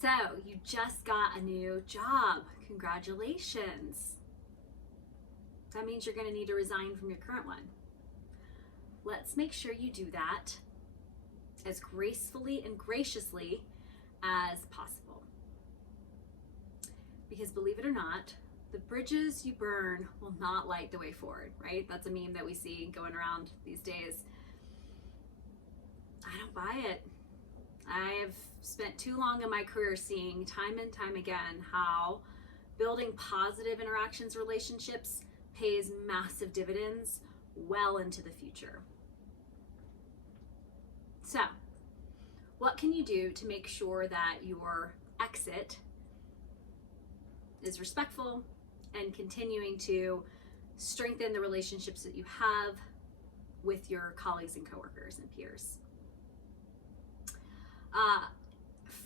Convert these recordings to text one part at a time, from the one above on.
So you just got a new job. Congratulations. That means you're going to need to resign from your current one. Let's make sure you do that as gracefully and graciously as possible. Because believe it or not, the bridges you burn will not light the way forward, right? That's a meme that we see going around these days. I don't buy it. I've spent too long in my career seeing time and time again how building positive interactions, relationships pays massive dividends well into the future. So, what can you do to make sure that your exit is respectful and continuing to strengthen the relationships that you have with your colleagues and coworkers and peers?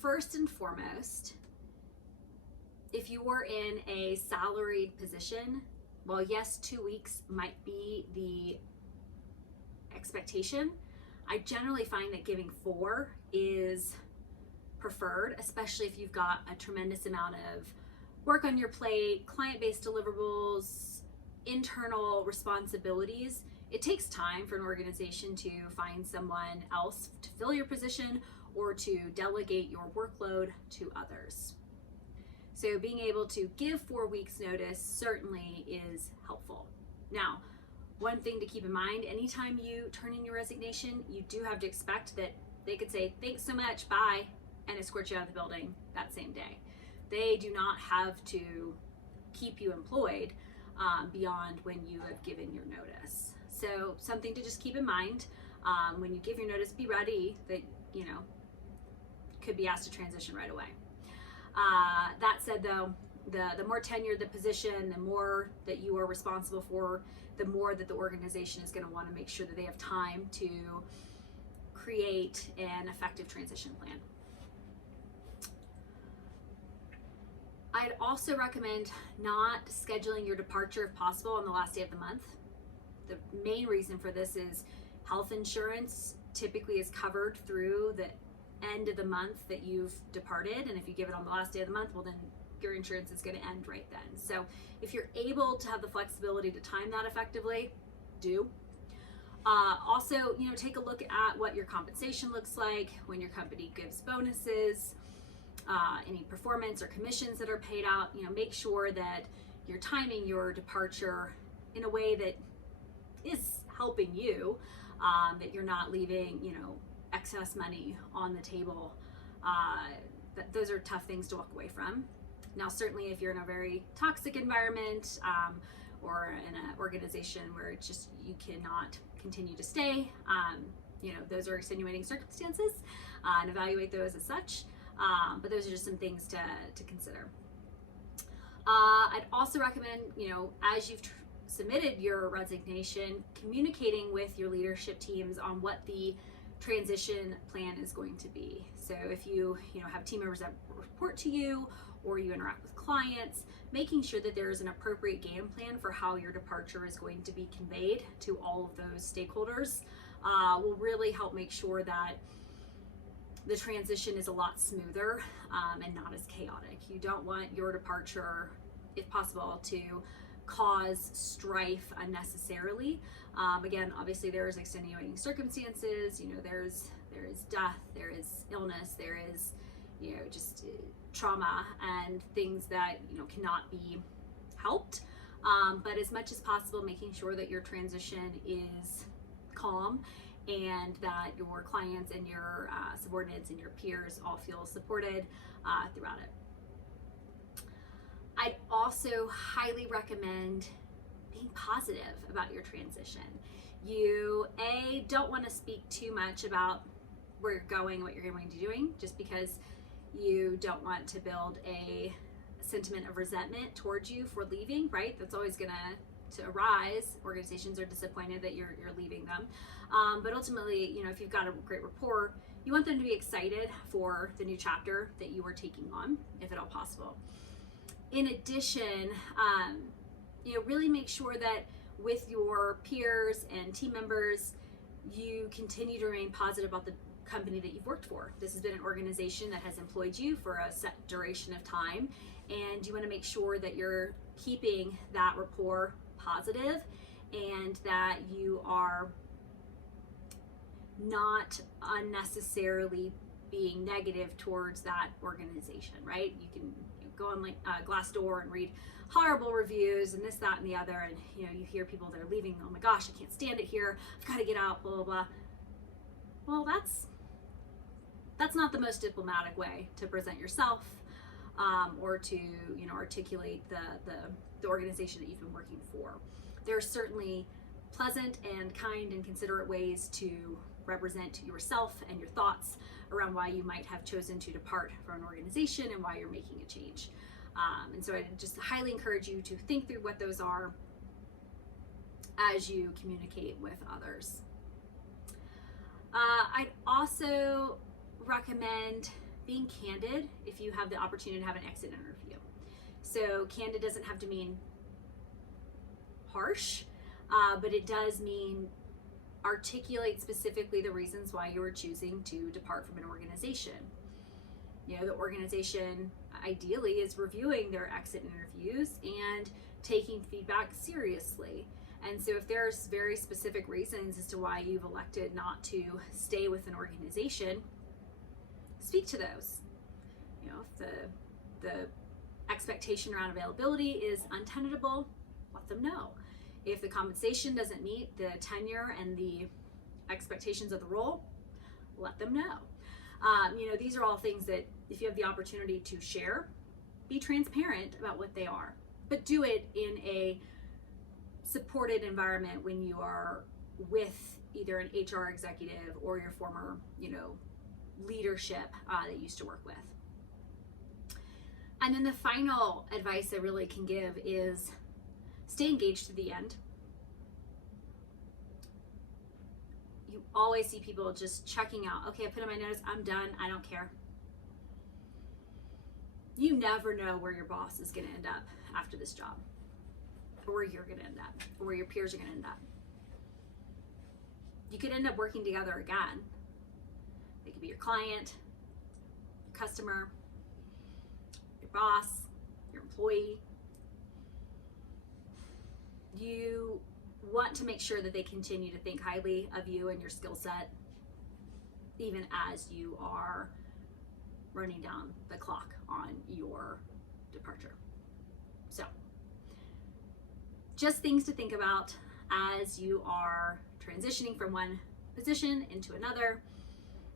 First and foremost, if you are in a salaried position, well, yes, 2 weeks might be the expectation. I generally find that giving 4 is preferred, especially if you've got a tremendous amount of work on your plate, client-based deliverables, internal responsibilities. It takes time for an organization to find someone else to fill your position or to delegate your workload to others. So being able to give 4 weeks notice certainly is helpful. Now, one thing to keep in mind, anytime you turn in your resignation, you do have to expect that they could say, thanks so much, bye, and escort you out of the building that same day. They do not have to keep you employed beyond when you have given your notice. So something to just keep in mind, when you give your notice, be ready that, could be asked to transition right away. That said though, the more tenured the position, the more that you are responsible for, the more that the organization is going to want to make sure that they have time to create an effective transition plan. I'd also recommend not scheduling your departure if possible on the last day of the month. The main reason for this is health insurance typically is covered through the end of the month that you've departed, and if you give it on the last day of the month, well then your insurance is going to end right then. So if you're able to have the flexibility to time that effectively, do. Also, take a look at what your compensation looks like when your company gives bonuses, any performance or commissions that are paid out. Make sure that you're timing your departure in a way that is helping you, that you're not leaving, excess money on the table. Those are tough things to walk away from. Now, certainly if you're in a very toxic environment or in an organization where it's just you cannot continue to stay, those are extenuating circumstances, and evaluate those as such. But those are just some things to consider. I'd also recommend, as you've submitted your resignation, communicating with your leadership teams on what the transition plan is going to be. So if you have team members that report to you or you interact with clients, making sure that there is an appropriate game plan for how your departure is going to be conveyed to all of those stakeholders will really help make sure that the transition is a lot smoother and not as chaotic. You don't want your departure, if possible, to cause strife unnecessarily. Again, obviously there is extenuating circumstances, there is death, there is illness, there is, just trauma and things that, cannot be helped. But as much as possible, making sure that your transition is calm and that your clients and your subordinates and your peers all feel supported throughout it. I'd also highly recommend being positive about your transition. You, don't want to speak too much about where you're going, what you're going to be doing, just because you don't want to build a sentiment of resentment towards you for leaving, right? That's always going to arise. Organizations are disappointed that you're leaving them. But ultimately, if you've got a great rapport, you want them to be excited for the new chapter that you are taking on, if at all possible. In addition, really make sure that with your peers and team members, you continue to remain positive about the company that you've worked for. This has been an organization that has employed you for a set duration of time, and you want to make sure that you're keeping that rapport positive and that you are not unnecessarily being negative towards that organization, right? You can go on like Glassdoor and read horrible reviews and this, that, and the other, and you hear people that are leaving, oh my gosh, I can't stand it here, I've got to get out, blah, blah, blah. Well, that's not the most diplomatic way to present yourself, or to articulate the organization that you've been working for. There are certainly pleasant and kind and considerate ways to represent yourself and your thoughts around why you might have chosen to depart from an organization and why you're making a change. And so I just highly encourage you to think through what those are as you communicate with others. I'd also recommend being candid if you have the opportunity to have an exit interview. So candid doesn't have to mean harsh, but it does mean articulate specifically the reasons why you were choosing to depart from an organization. The organization ideally is reviewing their exit interviews and taking feedback seriously. And so if there's very specific reasons as to why you've elected not to stay with an organization, speak to those. If the expectation around availability is untenable, let them know. If the compensation doesn't meet the tenure and the expectations of the role, let them know. These are all things that if you have the opportunity to share, be transparent about what they are, but do it in a supported environment when you are with either an HR executive or your former, leadership that you used to work with. And then the final advice I really can give is stay engaged to the end. You always see people just checking out. Okay, I put in my notice, I'm done, I don't care. You never know where your boss is going to end up after this job, or where you're going to end up, or where your peers are going to end up. You could end up working together again. They could be your client, your customer, your boss, your employee. You want to make sure that they continue to think highly of you and your skill set, even as you are running down the clock on your departure. So, just things to think about as you are transitioning from one position into another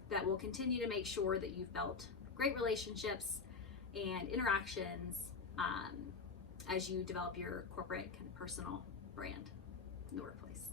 that will continue to make sure that you've built great relationships and interactions as you develop your corporate and personal brand in the workplace.